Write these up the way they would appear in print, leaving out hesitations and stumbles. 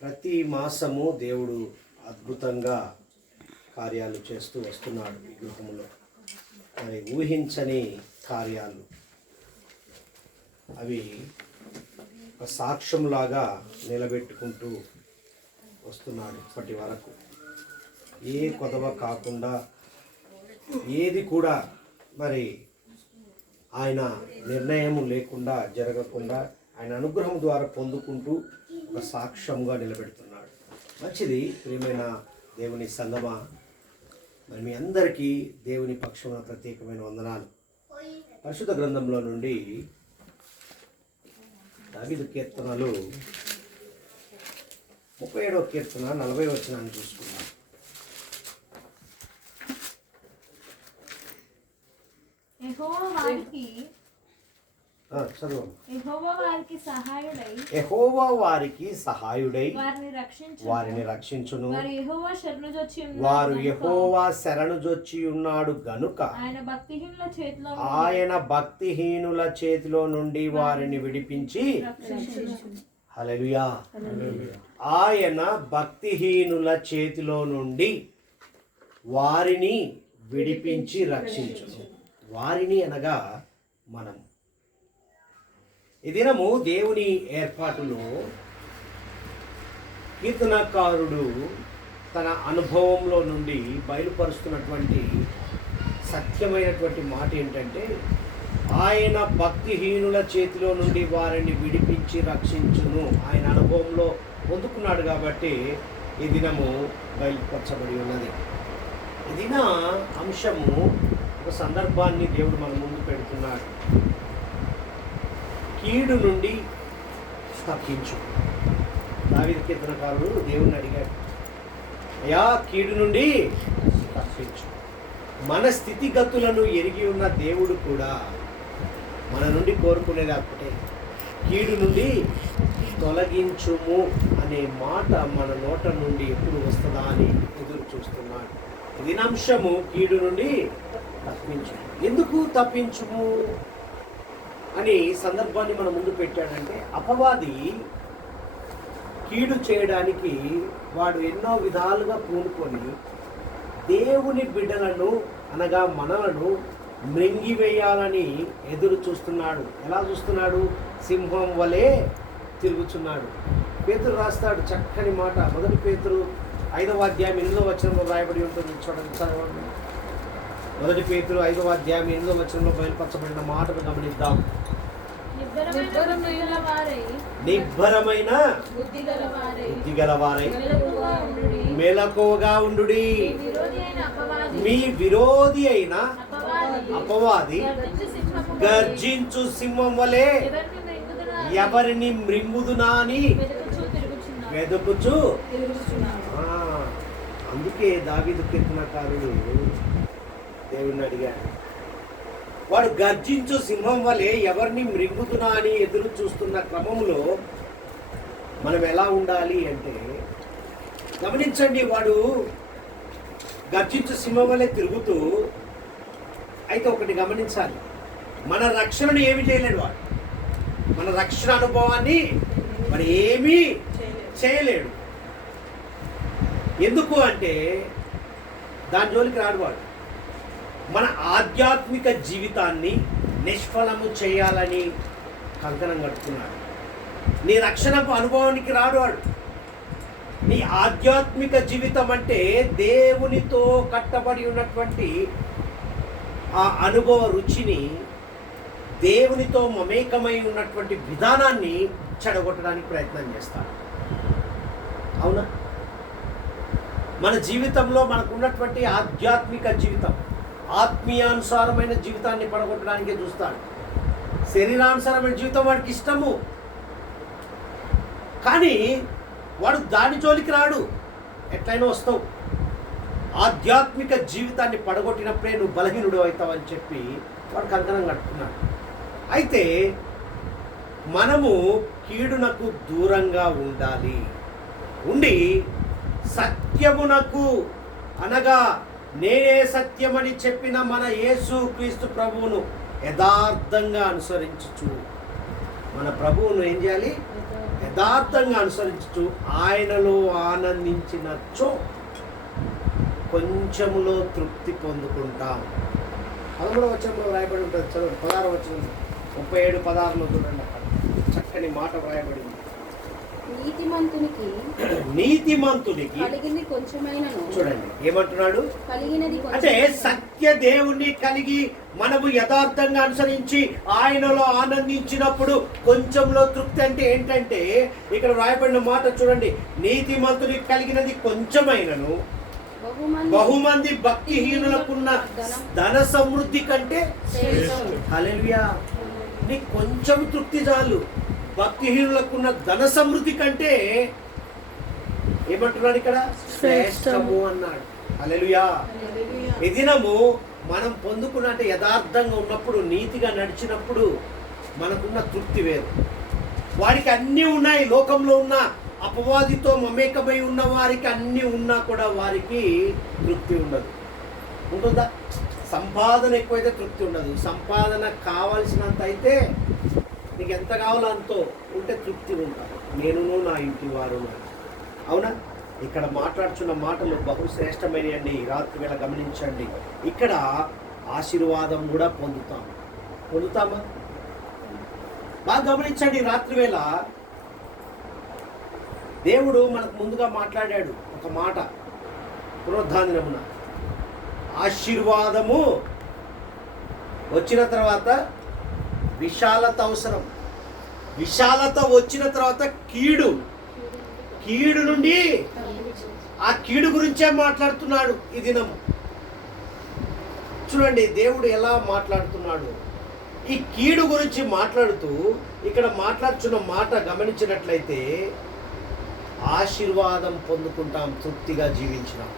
ప్రతి మాసము దేవుడు అద్భుతంగా కార్యాలు చేస్తూ వస్తున్నాడు ఈ గృహంలో. మరి ఊహించని కార్యాలు అవి ఒక సాక్ష్యంలాగా నిలబెట్టుకుంటూ వస్తున్నాడు ఇప్పటి వరకు. ఏ కొదవ కాకుండా ఏది కూడా మరి ఆయన నిర్ణయం లేకుండా జరగకుండా ఆయన అనుగ్రహం ద్వారా పొందుకుంటూ ఒక సాక్ష్యంగా నిలబెడుతున్నాడు. మంచిది ప్రియమైన దేవుని సంగమా, మరి మీ అందరికీ దేవుని పక్షమున ప్రత్యేకమైన వందనాలు. పరిశుద్ధ గ్రంథంలో నుండి దావీదు కీర్తనలు 37వ కీర్తన 40వ వచనాన్ని చూసుకున్నాం. యెహోవా వారికి సహాయుడై వారిని రక్షించును. వారు యెహోవా శరణుజొచ్చి ఉన్నాడు గనుక ఆయన భక్తిహీనుల చేతిలో నుండి వారిని విడిపించి హల్లెలూయా. ఆయన భక్తిహీనుల చేతిలో నుండి వారిని విడిపించి రక్షించును. వారిని అనగా మనం. ఈ దినము దేవుని ఏర్పాటులో కీర్తనకారుడు తన అనుభవంలో నుండి బయలుపరుస్తున్నటువంటి సత్యమైనటువంటి మాట ఏంటంటే, ఆయన భక్తిహీనుల చేతిలో నుండి వారిని విడిపించి రక్షించును. ఆయన అనుభవంలో పొందుకున్నాడు కాబట్టి ఈ దినము బయలుపరచబడి ఉన్నది. ఈ దిన అంశము ఒక సందర్భాన్ని దేవుడు మన ముందు పెడుతున్నాడు. కీడు నుండి తప్పించు. దావీదు కీర్తనకారుడు దేవుణ్ణి అడిగాడు, అయ్యా కీడు నుండి తప్పించు. మన స్థితిగతులను ఎరిగి ఉన్న దేవుడు కూడా మన నుండి కోరుకునేది అప్పుడే, కీడు నుండి తొలగించుము అనే మాట మన నోట నుండి ఎప్పుడు వస్తుందా అని ఎదురు చూస్తున్నాడు. ఇది అంశము కీడు నుండి తప్పించు. ఎందుకు తప్పించుము అని సందర్భాన్ని మన ముందు పెట్టాడంటే, అపవాది కీడు చేయడానికి వాడు ఎన్నో విధాలుగా పూనుకొని దేవుని బిడ్డలను అనగా మనలను మృంగివేయాలని ఎదురు చూస్తున్నాడు. ఎలా చూస్తున్నాడు? సింహం వలె తిరుగుతున్నాడు. పేతురు రాస్తాడు చక్కని మాట. 1 పేతురు 5వ అధ్యాయం 8వ వచనంలో రాయబడి ఉంటుంది. చూడండి, చదవండి. 1 పేతురు 5వ అధ్యాయం 8వ వచనంలో బయలుపరచబడిన మాటను గమనిద్దాం. నిబ్బరమైన బుద్ధి గలవారై మెలకువగా ఉండుడి. మీ విరోధి అయిన అపవాది గర్జించు సింహం వలె ఎవరిని మృంగుదునా అని వెదుకుచు. అందుకే దావీదు కీర్తనకారుడు దేవుణ్ణి అడిగాడు. వాడు గర్జించు సింహం వలె ఎవరిని మృంగుతున్నా అని ఎదురు చూస్తున్న క్రమంలో మనం ఎలా ఉండాలి అంటే, గమనించండి, వాడు గర్జించు సింహం వలె తిరుగుతూ, అయితే ఒకటి గమనించాలి, మన రక్షణను ఏమి చేయలేడు వాడు. మన రక్షణ అనుభవాన్ని మరి ఏమీ చేయలేడు. ఎందుకు అంటే దాని జోలికి రాడు వాడు. మన ఆధ్యాత్మిక జీవితాన్ని నిష్ఫలము చేయాలని కంకణం కట్టుకున్నాడు. నీ రక్షణకు అనుభవానికి రాడు వాడు. నీ ఆధ్యాత్మిక జీవితం అంటే దేవునితో కట్టబడి ఉన్నటువంటి ఆ అనుభవ రుచిని, దేవునితో మమేకమై ఉన్నటువంటి విధానాన్ని చెడగొట్టడానికి ప్రయత్నం చేస్తాడు. అవునా? మన జీవితంలో మనకున్నటువంటి ఆధ్యాత్మిక జీవితం, ఆత్మీయానుసారమైన జీవితాన్ని పడగొట్టడానికే చూస్తాడు. శరీరానుసారమైన జీవితం వాడికి ఇష్టము, కానీ వాడు దాని జోలికి రాడు. ఎట్లయినా వస్తావు. ఆధ్యాత్మిక జీవితాన్ని పడగొట్టినప్పుడే నువ్వు బలహీనుడు అవుతావని చెప్పి వాడు కంకణం కట్టుకున్నాడు. అయితే మనము కీడునకు దూరంగా ఉండాలి. ఉండి సత్యమునకు అనగా నేనే సత్యమని చెప్పిన మన యేసు క్రీస్తు ప్రభువును యథార్థంగా అనుసరించుచు, మన ప్రభువును ఏం చేయాలి? యథార్థంగా అనుసరించు ఆయనలో ఆనందించినచో కొంచెములో తృప్తి పొందుకుంటాం. 13వ వచనంలో రాయబడి ఉంటుంది, చదువు. 16వ వచనం 37, 16లో చూడండి, అక్కడ చక్కని మాట వ్రాయబడింది. నీతిమంతునికి కలిగింది కొంచెమైనను, చూడండి ఏమంటున్నాడు కలిగినది అంటే కొంచెమైనను. సత్య దేవుణ్ణి కలిగి మనము యథార్థంగా అనుసరించి ఆయనలో ఆనందించినప్పుడు కొంచెంలో తృప్తి అంటే ఏంటంటే ఇక్కడ రాయబడిన మాట చూడండి. నీతిమంతునికి కలిగినది కొంచెమైనను బహుమంది భక్తిహీనులకున్న ధన సమృద్ధి కంటే హల్లెలూయా. నీకు కొంచెం తృప్తి చాలు. భక్తిహీనులకున్న ధన సమృద్ధి కంటే ఏమంటున్నాడు ఇక్కడ? శ్రేష్టము అన్నాడు. హల్లెలూయా. ఈ దినము మనం పొందుకున్న అంటే యథార్థంగా ఉన్నప్పుడు, నీతిగా నడిచినప్పుడు మనకున్న తృప్తి వేరు. వారికి అన్నీ ఉన్నాయి, లోకంలో ఉన్న అపవాదితో మమేకమై ఉన్న వారికి అన్నీ ఉన్నా కూడా వారికి తృప్తి ఉండదు. ఉంటుందా? సంపాదన ఎక్కువైతే తృప్తి ఉండదు. సంపాదన కావాల్సినంత అయితే నీకు ఎంత కావాలో అంతో ఉంటే తృప్తి ఉంటారు. నేనును నా ఇంటి వారు. అవునా? ఇక్కడ మాట్లాడుతున్న మాటలు బహుశ్రేష్టమైనవి. రాత్రి వేళ గమనించండి. ఇక్కడ ఆశీర్వాదం కూడా పొందుతామా? బాగా గమనించండి. రాత్రి వేళ దేవుడు మనకు ముందుగా మాట్లాడాడు ఒక మాట, పునరుద్ధానమున ఆశీర్వాదము వచ్చిన తర్వాత విశాలత అవసరం. విశాలత వచ్చిన తర్వాత కీడు నుండి ఆ కీడు గురించే మాట్లాడుతున్నాడు ఈ దినము. చూడండి దేవుడు ఎలా మాట్లాడుతున్నాడు. ఈ కీడు గురించి మాట్లాడుతూ ఇక్కడ మాట్లాడుతున్న మాట గమనించినట్లయితే ఆశీర్వాదం పొందుకుంటాం, తృప్తిగా జీవించినాం.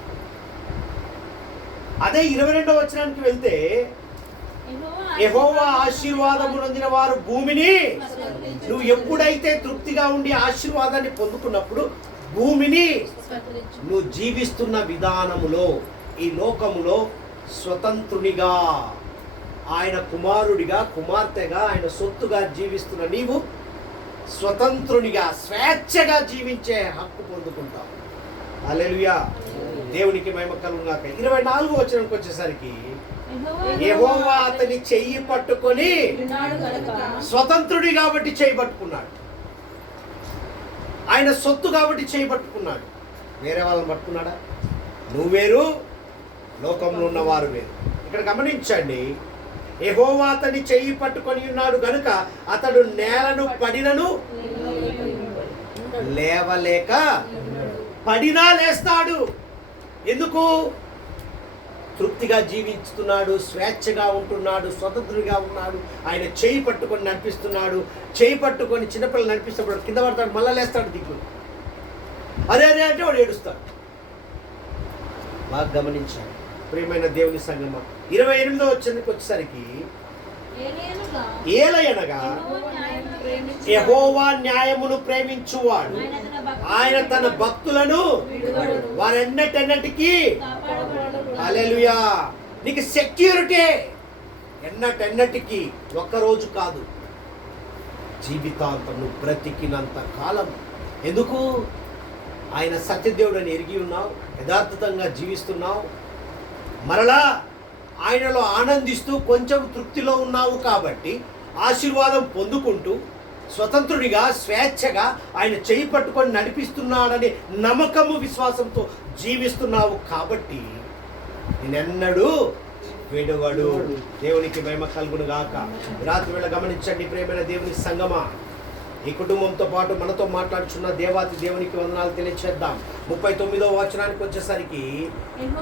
అదే 22వ వచనానికి వెళ్తే యెహోవా ఆశీర్వాదము నొందిన వారు భూమిని, నువ్వు ఎప్పుడైతే తృప్తిగా ఉండి ఆశీర్వాదాన్ని పొందుకున్నప్పుడు భూమిని నువ్వు జీవిస్తున్న విధానములో, ఈ లోకములో స్వతంత్రునిగా, ఆయన కుమారుడిగా, కుమార్తెగా, ఆయన సొత్తుగా జీవిస్తున్న నీవు స్వతంత్రునిగా, స్వేచ్ఛగా జీవించే హక్కు పొందుకుంటావు. హల్లెలూయా. దేవునికి మహిమ కలుగును గాక. 24వ వచనంకి వచ్చేసరికి యెహోవా అతని చెయ్యి పట్టుకొని, స్వతంత్రుడి కాబట్టి చెయ్యి పట్టుకున్నాడు, ఆయన సొత్తు కాబట్టి చెయ్యి పట్టుకున్నాడు. వేరే వాళ్ళని పట్టుకున్నాడా? నువ్వు వేరు, లోకంలో ఉన్నవారు వేరు. ఇక్కడ గమనించండి. యెహోవా అతని చెయ్యి పట్టుకొని ఉన్నాడు గనుక అతడు నేలను పడినను లేవలేక, పడినా లేస్తాడు. ఎందుకు? తృప్తిగా జీవిస్తున్నాడు, స్వేచ్ఛగా ఉంటున్నాడు, స్వతంత్రుడిగా ఉన్నాడు. ఆయన చేయి పట్టుకొని నడిపిస్తున్నాడు. చేయి పట్టుకొని చిన్నపిల్లలు నడిపిస్తున్నప్పుడు కింద పడతాడు, మళ్ళా లేస్తాడు దిగులు. అదే అంటే వాడు ఏడుస్తాడు. బాగా గమనించాడు ప్రియమైన దేవుని సంగమం. 28వ వచనానికి వచ్చేసరికి ఏలయనగా యెహోవా న్యాయమును ప్రేమించువాడు, ఆయన తన భక్తులను వారెన్నటెన్నటికీ. హల్లెలూయా. నీకు సెక్యూరిటీ ఎన్నటెన్నటికీ, ఒక్కరోజు కాదు, జీవితాంతం నువ్వు బ్రతికినంత కాలం. ఎందుకు? ఆయన సత్యదేవుడు అని ఎరిగి ఉన్నావు, యథార్థంగా జీవిస్తున్నావు, మరలా ఆయనలో ఆనందిస్తూ కొంచెం తృప్తిలో ఉన్నావు కాబట్టి ఆశీర్వాదం పొందుకుంటూ స్వతంత్రుడిగా, స్వేచ్ఛగా ఆయన చేయి పట్టుకొని నడిపిస్తున్నాడని నమ్మకము, విశ్వాసంతో జీవిస్తున్నావు కాబట్టి నేనెన్నడూ విడువడు. దేవునికి మహిమ కలుగును గాక. రాత్రి వేళ గమనించండి ప్రియమైన దేవుని సంగమా. ఈ కుటుంబంతో పాటు మనతో మాట్లాడుచున్న దేవాతి దేవునికి వందనాలు తెలియచేద్దాం. 39వ వచనానికి వచ్చేసరికి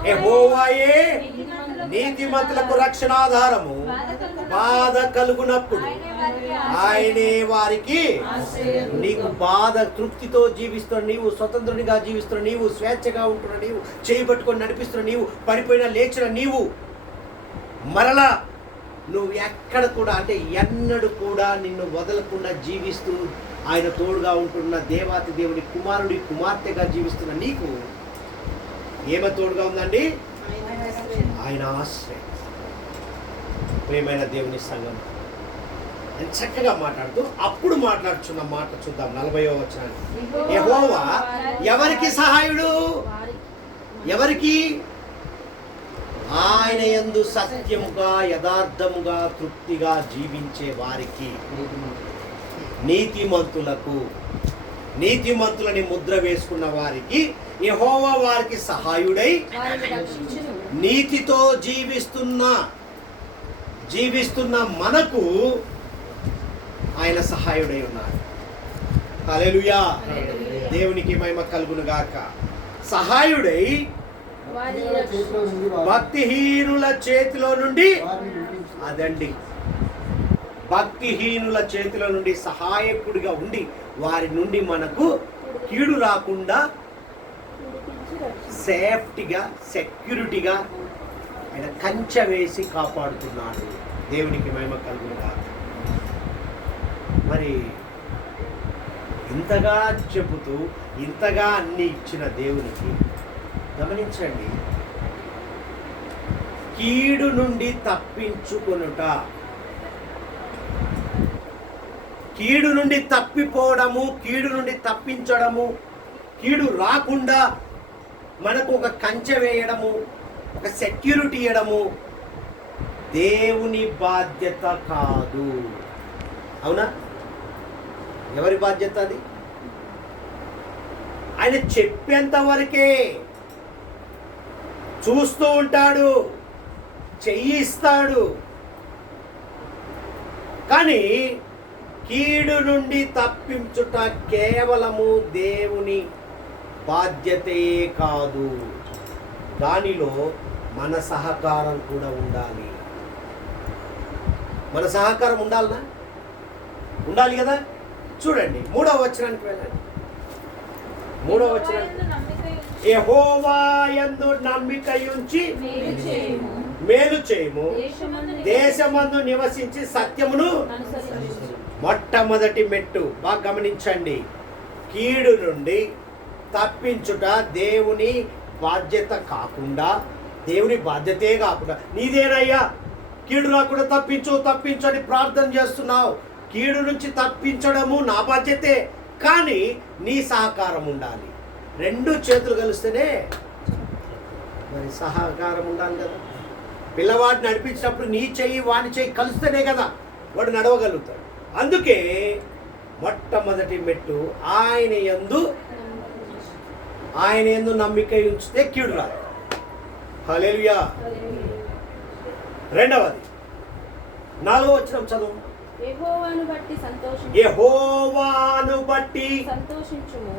యెహోవాయే నీతిమంతులకు రక్షణాధారము, బాధ కలుగునప్పుడు ఆయనే వారికి. నీకు బాధ, తృప్తితో జీవిస్తున్న నీవు, స్వతంత్రునిగా జీవిస్తున్న నీవు, స్వేచ్ఛగా ఉంటున్న నీవు, చేయి పట్టుకొని నడిపిస్తున్న నీవు, పడిపోయిన లేచిన నీవు, మరలా నువ్వు ఎక్కడ కూడా అంటే ఎన్నడూ కూడా నిన్ను వదలకుండా జీవిస్తూ ఆయన తోడుగా ఉంటున్న దేవాతి దేవుని కుమారుడి, కుమార్తెగా జీవిస్తున్న నీకు ఏమ తోడుగా ఉందండి? ఆయన ఆశ్రయం. ప్రియమైన దేవుని సంఘం, అని చక్కగా మాట్లాడుతూ అప్పుడు మాట్లాడుచున్న మాట చూద్దాం. 40వ వచనాన్ని. యెహోవా ఎవరికి సహాయుడు? ఎవరికి? ఆయన యందు సత్యముగా యథార్థముగా తృప్తిగా జీవించే వారికి, నీతిమంతులకు, నీతిమంతులని ముద్ర వేసుకున్న వారికి యెహోవా వారికి సహాయుడై నీతితో జీవిస్తున్న మనకు ఆయన సహాయుడై ఉన్నాడు. హల్లెలూయా. దేవునికి మహిమ కలుగును గాక. సహాయుడై భక్తిహీనుల చేతిలో నుండి, అదండి, భక్తిహీనుల చేతిలో నుండి సహాయకుడిగా ఉండి వారి నుండి మనకు కీడు రాకుండా సేఫ్టీగా, సెక్యూరిటీగా ఆయన కంచె వేసి కాపాడుతున్నాడు. దేవునికి మహిమ కలుగును గాక. మరి ఇంతగా చెబుతూ ఇంతగా అన్ని ఇచ్చిన దేవునికి గమనించండి, కీడు నుండి తప్పించుకొనుట, కీడు నుండి తప్పిపోవడము, కీడు నుండి తప్పించడము, కీడు రాకుండా మనకు ఒక కంచె వేయడము, ఒక సెక్యూరిటీ ఇవ్వడము దేవుని బాధ్యత కాదు. అవునా? ఎవరి బాధ్యత అది? ఆయన చెప్పేంత వరకే. చూస్తూ ఉంటాడు, చెయ్యిస్తాడు, కానీ కీడు నుండి తప్పించుట కేవలము దేవుని బాధ్యతే కాదు, దానిలో మన సహకారం కూడా ఉండాలి. మన సహకారం ఉండాలనా? ఉండాలి కదా. చూడండి 3వ వచనానికి వెళ్ళండి. 3వ వచనం, యెహోవా యందు నమ్మికయుంచి మేలు చేయము, దేశమందు నివసించి సత్యమును. మొట్టమొదటి మెట్టు బాగా గమనించండి. కీడు నుండి తప్పించుట దేవుని బాధ్యత కాకుండా, దేవుని బాధ్యతే కాకుండా, నీదేనయ్యా కీడు రాకుండా తప్పించు అని ప్రార్థన చేస్తున్నావు. కీడు నుంచి తప్పించడము నా బాధ్యతే, కానీ నీ సహకారం ఉండాలి. 2 చేతులు కలిస్తేనే మరి సహకారం ఉండాలి కదా. పిల్లవాడిని నడిపించినప్పుడు నీ చెయ్యి వాని చెయ్యి కలిస్తేనే కదా వాడు నడవగలుగుతాడు. అందుకే మొట్టమొదటి మెట్టు ఆయన యందు నమ్మిక ఉంచితే కీడు రాదు. హల్లెలూయా. రెండవది 4వ వచనం చదువు. యెహోవాను బట్టి సంతోషించుము,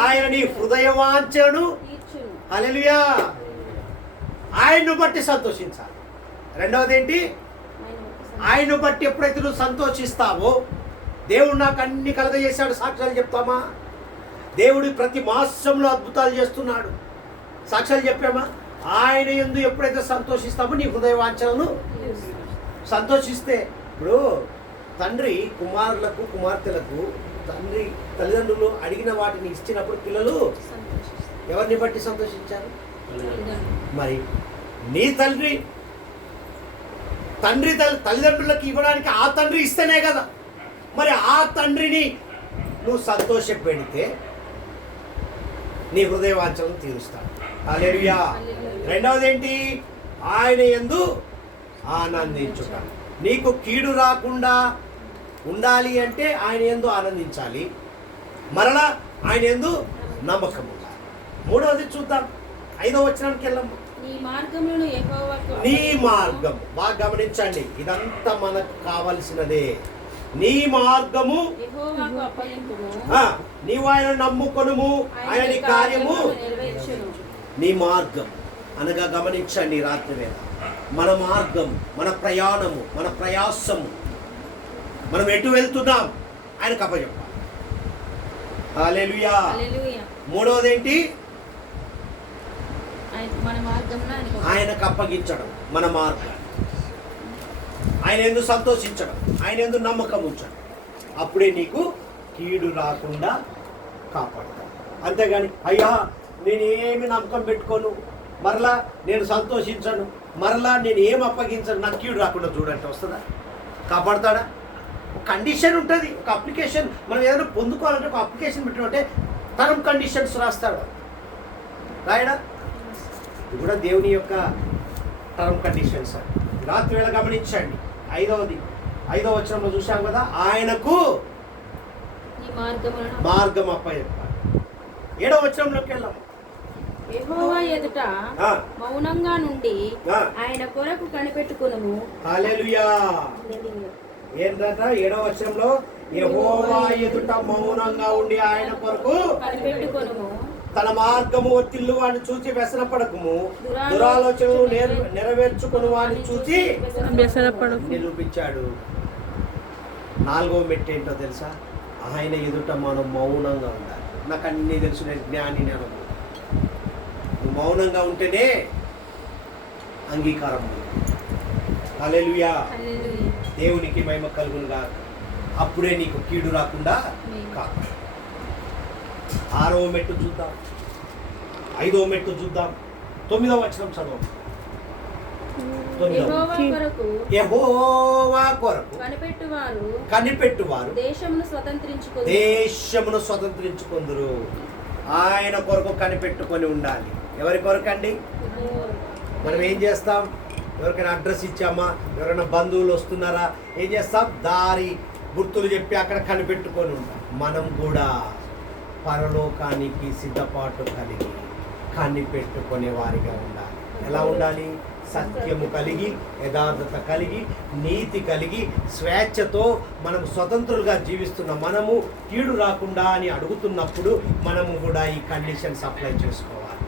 ఆయన నీ హృదయ వాంఛను. హల్లెలూయా. ఆయన్ను బట్టి సంతోషించాలి. రెండవది ఏంటి? ఆయన్ను బట్టి ఎప్పుడైతే నువ్వు సంతోషిస్తావో, దేవుడు నాకు అన్ని కలగజేశాడు సాక్ష్యాలు చెప్తామా? దేవుడు ప్రతి మాసంలో అద్భుతాలు చేస్తున్నాడు, సాక్ష్యాలు చెప్పామా? ఆయన యందు ఎప్పుడైతే సంతోషిస్తామో నీ హృదయ వాంఛలను సంతోషిస్తే, ఇప్పుడు తండ్రి కుమారులకు కుమార్తెలకు తల్లిదండ్రులు అడిగిన వాటిని ఇచ్చినప్పుడు పిల్లలు ఎవరిని బట్టి సంతోషించారు? మరి నీ తల్లిదండ్రులకు ఇవ్వడానికి ఆ తండ్రి ఇస్తేనే కదా. మరి ఆ తండ్రిని నువ్వు సంతోషపెడితే నీ హృదయ వాంఛలను తీరుస్తాడు. హల్లెలూయా. రెండవది ఏంటి? ఆయన యందు ఆనందించుట. నీకు కీడు రాకుండా ఉండాలి అంటే ఆయన యందు ఆనందించాలి, మరలా ఆయన యందు నమ్మకం ఉండాలి. 3వది చూద్దాం. 5వ వచనానికి వెళ్ళాము. నీ మార్గం బాగా గమనించండి, ఇదంతా మనకు కావలసినదే. నీ మార్గము నీవు ఆయన నమ్ముకొనుము, ఆయన నీ కార్యము. నీ మార్గం అనగా గమనించండి, రాత్రి వేళ మన మార్గం, మన ప్రయాణము, మన ప్రయాసము, మనం ఎటు వెళ్తున్నాం ఆయనకు అప్పచెప్పాలి. హల్లెలూయా. 3వది ఏంటి? ఆయనకు అప్పగించడం మన మార్గం, ఆయన ఎందుకు సంతోషించడం, ఆయన ఎందుకు నమ్మకం ఉంచడం. అప్పుడే నీకు కీడు రాకుండా కాపాడతాడు. అంతేగాని అయ్యా నేనేమి నమ్మకం పెట్టుకోను, మరలా నేను సంతోషించను, మరలా నేను ఏం అప్పగించను, నాకు కీడు రాకుండా చూడంటే వస్తుందా? కాపాడుతాడా? ఒక కండిషన్ ఉంటుంది, ఒక అప్లికేషన్. మనం ఏదైనా పొందుకోవాలంటే ఒక అప్లికేషన్ పెట్టినంటే తరం కండిషన్స్ రాస్తాడు, రాయడా? ఇది కూడా దేవుని యొక్క టర్మ్ కండిషన్స్. రాత్రి వేళ గమనించండి, ఐదవ వచనంలో చూసాం కదా, ఆయనకు నీ మార్గములను మార్గం అప్పచెప్పాడు. 7వ వచనంలోకి వెళ్దాం. యెహోవా ఎదుట ఆ, మౌనంగా నుండి ఆ. ఆయన కొరకు కనిపెట్టుకొనుము. హల్లెలూయా. ఏంటంట 7వ వచనంలో? యెహోవా ఎదుట మౌనంగా ఉండి ఆయన కొరకు కనిపెట్టుకొనుము. తన మార్గము ఒత్తిళ్ళు వాడిని చూచి వ్యసనపడకము, దురాలోచనలు నెరవేర్చుకుని వాడిని చూచి నిరూపించాడు. 4వ మెట్టు ఏంటో తెలుసా? ఆయన ఎదుట మనం మౌనంగా ఉండాలి. నాకు అన్నీ తెలుసు, నేను జ్ఞాని, నేను. నువ్వు మౌనంగా ఉంటేనే అంగీకారం. హల్లెలూయా. హల్లెలూయా. దేవునికి మహిమ కలుగునుగా. అప్పుడే నీకు కీడు రాకుండా కాదు. 6వ మెట్టు చూద్దాం, 5వ మెట్టు చూద్దాం. 9వ వచనం చదువు. యెహోవా కొరకు కనిపెట్టువారు దేశమును స్వతంత్రించుకొందురు. ఆయన కొరకు కనిపెట్టుకొని ఉండాలి. ఎవరి కొరకు అండి? మనం ఏం చేస్తాం? ఎవరికైనా అడ్రస్ ఇచ్చామా? ఎవరైనా బంధువులు వస్తున్నారా? ఏం చేస్తాం? దారి గుర్తులు చెప్పి అక్కడ కనిపెట్టుకొని ఉంటాం. మనం కూడా పరలోకానికి సిద్ధపాటు కలిగి కనిపెట్టుకునే వారిగా ఉండాలి. ఎలా ఉండాలి? సత్యము కలిగి, యథార్థత కలిగి, నీతి కలిగి, స్వేచ్ఛతో మనం స్వతంత్రులుగా జీవిస్తున్నాం. మనము కీడు రాకుండా అని అడుగుతున్నప్పుడు మనము కూడా ఈ కండిషన్స్ అప్లై చేసుకోవాలి.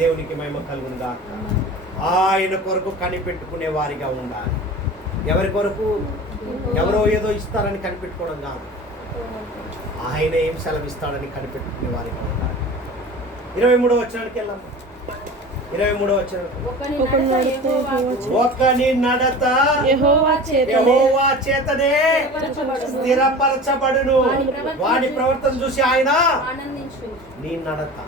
దేవునికి మహిమ కలుగునుగా. ఆయన కొరకు కనిపెట్టుకునే వారిగా ఉండాలి. ఎవరి కొరకు? ఎవరో ఏదో ఇస్తారని కనిపెట్టుకోవడం కాదు, ఆయన ఏం సెలవిస్తాడని కనిపెట్టుకునే వారిగా ఉండాలి. 23వ వచనానికి వెళ్దాం. 23వ వచనం. ఒకని నడత యెహోవా చేతనే స్థిరపరచబడును, వాడి ప్రవర్తన చూసి ఆయన నీ నడత.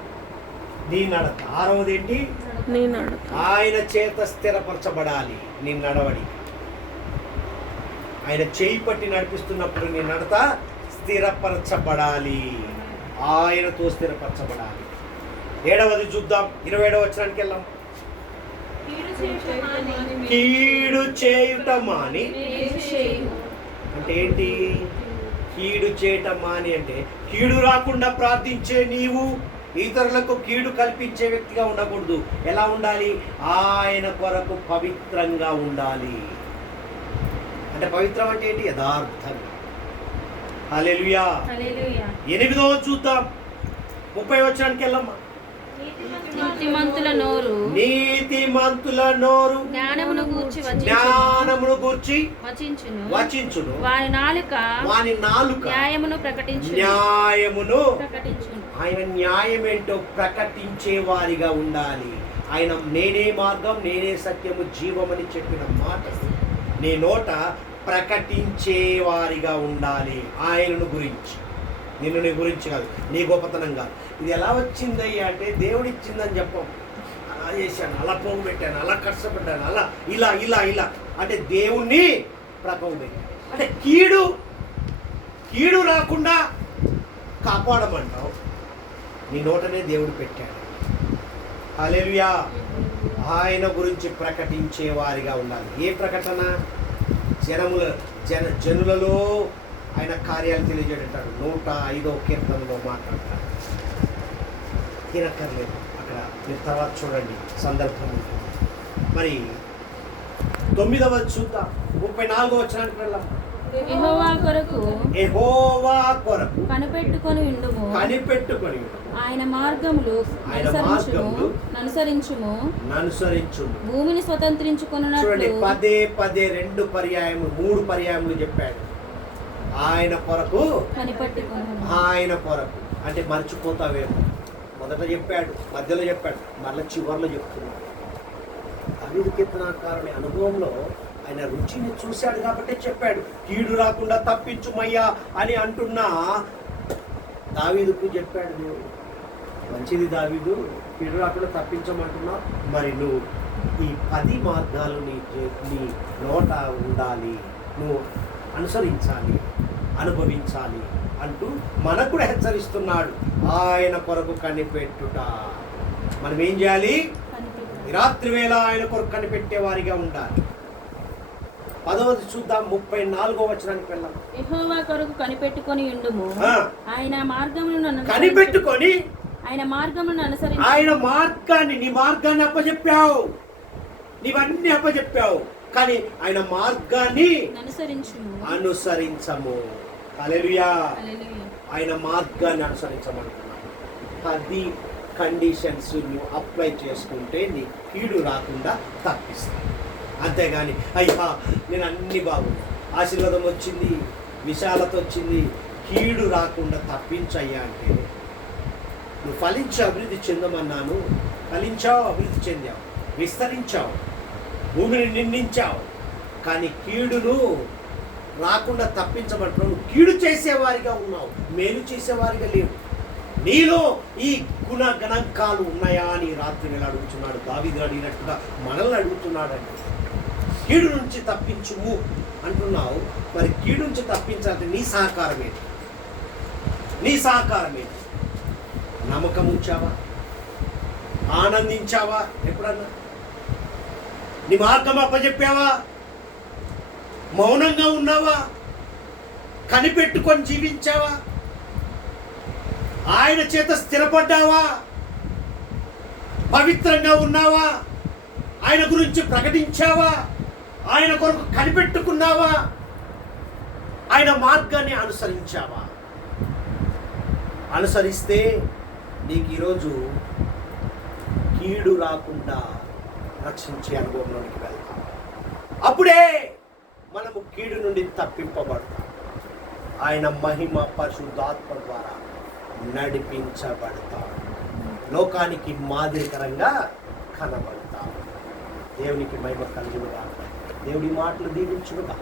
6వది ఏంటి? ఆయన చేత స్థిరపరచబడాలి నీ నడవడి. ఆయన చేయి పట్టి నడిపిస్తున్నప్పుడు నీ నడత స్థిరపరచబడాలి, ఆయనతో స్థిరపరచబడాలి. 7వది చూద్దాం. 27వ వచనానికి వెళ్దాం. కీడు చేయుట మాని అంటే ఏంటి? కీడు చేయట మాని అంటే కీడు రాకుండా ప్రార్థించే నీవు ఇతరులకు కీడు కల్పించే వ్యక్తిగా ఉండకూడదు. ఎలా ఉండాలి? ఆయన కొరకు పవిత్రంగా ఉండాలి. అంటే పవిత్రం అంటే ఏంటి? యథార్థంగా. హల్లెలూయా. 8వ చూద్దాం. 30వ వచనానికి వెళ్ళమ్మా. నీతిమంతుల నోరు జ్ఞానమును గూర్చి వచించును, వాని నాలుక న్యాయమును ఆయన న్యాయమేంటో ప్రకటించే వారిగా ఉండాలి. ఆయన నేనే మార్గం, నేనే సత్యము, జీవమని చెప్పిన మాట నీ నోట ప్రకటించే వారిగా ఉండాలి. ఆయనను గురించి, నిన్ను నీ గురించి కాదు, నీ గొప్పతనం కాదు. ఇది ఎలా వచ్చిందయ్యా అంటే దేవుడు ఇచ్చిందని చెప్పం. అలా చేశాను, అలా పోగు పెట్టాను, అలా కష్టపడ్డాను, అలా ఇలా ఇలా ఇలా అంటే దేవుణ్ణి ప్రకోవు పెట్టాను. అంటే కీడు రాకుండా కాపాడమంటావు. నీ నోటనే దేవుడు పెట్టాడు. హల్లెలూయా. ఆయన గురించి ప్రకటించే వారిగా ఉండాలి. ఏ ప్రకటన? జనులలో ఆయన కార్యాలు తెలియజేటాడు. 105వ కీర్తనలో మాట్లాడతాడు. తినక్కర్లేదు అక్కడ, మీరు తర్వాత చూడండి, సందర్భం ఉంటుంది. మరి 9వ చూద్దాం. 34వ వచనానికి వెళ్ళాం. యెహోవా కొరకు కనిపెట్టుకొని ఉండుము, ఆయన మార్గములు అనుసరించుము. భూమిని స్వతంత్రించుకొనున్నట్లు. చూడండి, పదే 3 పర్యాయములు చెప్పాడు. ఆయన కొరకు కనిపెట్టుకొని. ఆయన కొరకు అంటే మర్చిపోతావేమో. మొదట చెప్పాడు, మధ్యలో చెప్పాడు, మళ్ళీ చివరిలో చెప్తున్నాడు. దావీదు కీర్తనాకారుని అనుభవంలో ఆయన రుచిని చూశాడు కాబట్టి చెప్పాడు. కీడు రాకుండా తప్పించుమయ్యా అని అంటున్నా దావీదుకు చెప్పాడు దేవుడు. మంచిది దావీదు, కీడు రాకుండా తప్పించమంటున్నా, మరి నువ్వు ఈ 10 మార్గాలు నీ నోట ఉండాలి. నువ్వు అనుసరించాలి, అనుభవించాలి అంటూ మనకు కూడా హెచ్చరిస్తున్నాడు. ఆయన కొరకు కనిపెట్టుట. మనం ఏం చేయాలి? ఈ రాత్రి వేళ ఆయన కొరకు కనిపెట్టే వారిగా ఉండాలి. 10వది చూద్దాం, 34వ వచనానికి వెళ్దాం. యెహోవా కొరకు కనిపెట్టుకొని ఉండుము. ఆయన మార్గములను కనిపెట్టుకొని ఆయన మార్గములను అనుసరించి ఆయన మార్గాన్ని, నీ మార్గాన్ని అప్పచెప్పావు, నీవన్నీ అప్పచెప్పావు, కానీ ఆయన మార్గాన్ని అనుసరించము. హల్లెలూయా. ఆయన మార్గాన్ని అనుసరించమంటున్నాడు. 10 కండిషన్స్ నువ్వు అప్లై చేసుకుంటే నీ కీడు రాకుండా తప్పిస్తావు. అంతేగాని అయ్యా నేను అన్ని బాగున్నా, ఆశీర్వాదం వచ్చింది, విశాలత వచ్చింది, కీడు రాకుండా తప్పించయ్యా అంటే నువ్వు ఫలించి అభివృద్ధి చెందమన్నాను. ఫలించావు, అభివృద్ధి చెందావు, విస్తరించావు, భూమిని నిండించావు, కానీ కీడును రాకుండా తప్పించమంటున్నావు. నువ్వు కీడు చేసేవారిగా ఉన్నావు, మేలు చేసేవారిగా లేవు. నీలో ఈ గుణగణాంకాలు ఉన్నాయా అని రాత్రి వేళ అడుగుతున్నాడు. దావీదు అడిగినట్టుగా మనల్ని అడుగుతున్నాడండి. కీడు నుంచి తప్పించుము అంటున్నావు, మరి కీడు నుంచి తప్పించాలంటే నీ సహకారం ఏంటి? నీ సహకారం ఏంటి? నమ్మకం ఉంచావా? ఆనందించావా? ఎప్పుడన్నా నీ మార్గం అప్పచెప్పావా? మౌనంగా ఉన్నావా? కనిపెట్టుకొని జీవించావా? ఆయన చేత స్థిరపడ్డావా? పవిత్రంగా ఉన్నావా? ఆయన గురించి ప్రకటించావా? ఆయన కొరకు కనిపెట్టుకున్నావా? ఆయన మార్గాన్ని అనుసరించావా? అనుసరిస్తే నీకు ఈరోజు కీడు రాకుండా రక్షించే అనుభవంలోనికి వెళ్తాం. అప్పుడే మనము కీడు నుండి తప్పింపబడతాం. ఆయన మహిమ పరిశుద్ధాత్మ ద్వారా నడిపించబడతాం. లోకానికి మాదిరికరంగా కనబడతాం. దేవునికి మహిమ కలుగునుగా. దేవుడి మాటలు దీవించునుగా.